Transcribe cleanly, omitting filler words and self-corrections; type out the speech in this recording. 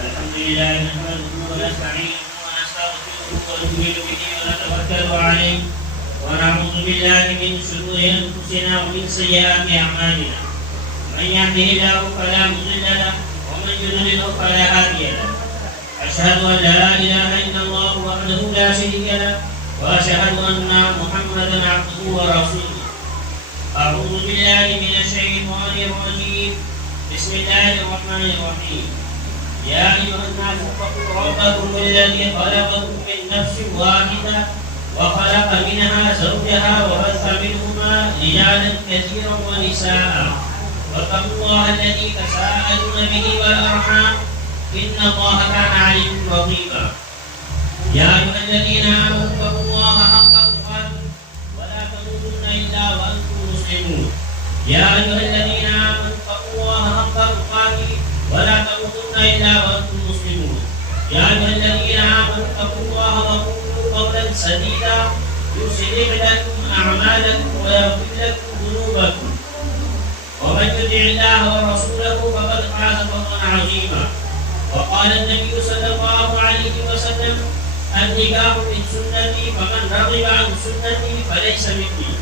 الحمد لله نحمده ونستعينه ونستغفره ونؤمن به ونتوكل عليه ونعوذ بالله من شرور انفسنا ومن سيئات اعمالنا من يهده الله فلا مضل له ومن يضلل فلا هادي له اشهد ان لا اله الا الله وحده لا شريك له واشهد ان محمدا عبده ورسوله اعوذ بالله من الشيطان الرجيم بسم الله الرحمن الرحيم يا أيها الناس اتقوا ربكم الذي خلقكم من نفس واحدة وخلق منها زوجها وبث منهما رجالا كثيرا ونساء واتقوا الله الذي تساءلون به والأرحام إن الله كان عليكم رقيبا يا أيها الذين آمنوا اتقوا الله حق تقاته ولا تموتن إلا وأنتم مسلمون يا أيها الذين آمنوا اتقوا الله حق تقاته ولا تموتن إلا وأنتم مسلمون يا أيها الذين آمنوا اتقوا الله وقولوا قولا سديدا يصلح لكم أعمالكم ويغفر لكم ذنوبكم ومن يطع الله ورسوله فقد فاز فوزا عظيما وقال النبي صلى الله عليه وسلم النكاح من سنتي فمن رغب عن سنتي فليس مني